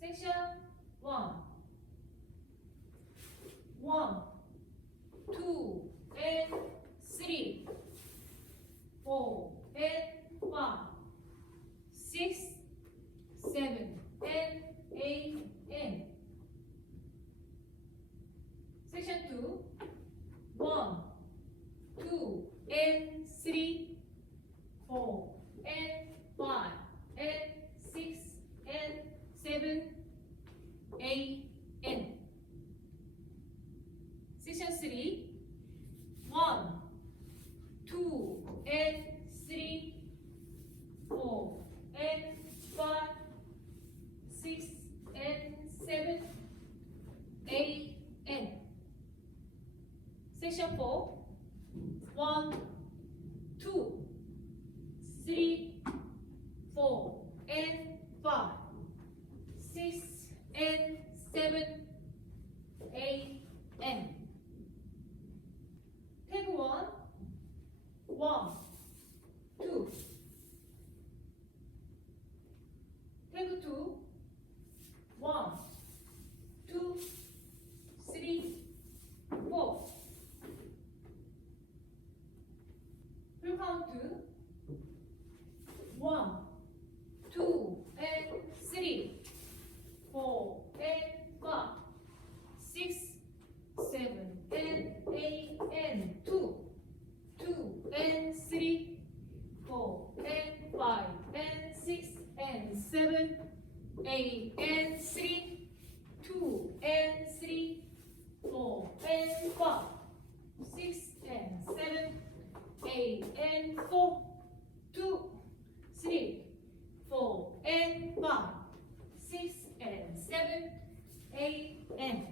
Section 1, 1, 2, and 3, 4, and 5, 6, 7, and 8, and Section 2, 1, 2, and 3, 4, and 5, and 6, and 7, 8, and Section 3, 1, 2, and 3, 4, and 5, 6, and 7, 8, and Section 4, 1, 2, 3, 4, and 5, 6, and 7, 8, and Tag 1, 1, 2. Tag 2, 1, 2, 3, 4. Full count 1, 2, and 3, 4, and 5, 6, 7, and 8, and 2, 2, and 3, 4, and 5, and 6, and 7, 8, and 3, 2, and 3, 4, and 5, 6, and 7, 8, and 4, 2, 3, 4, and 5, 6, and 7, 8, and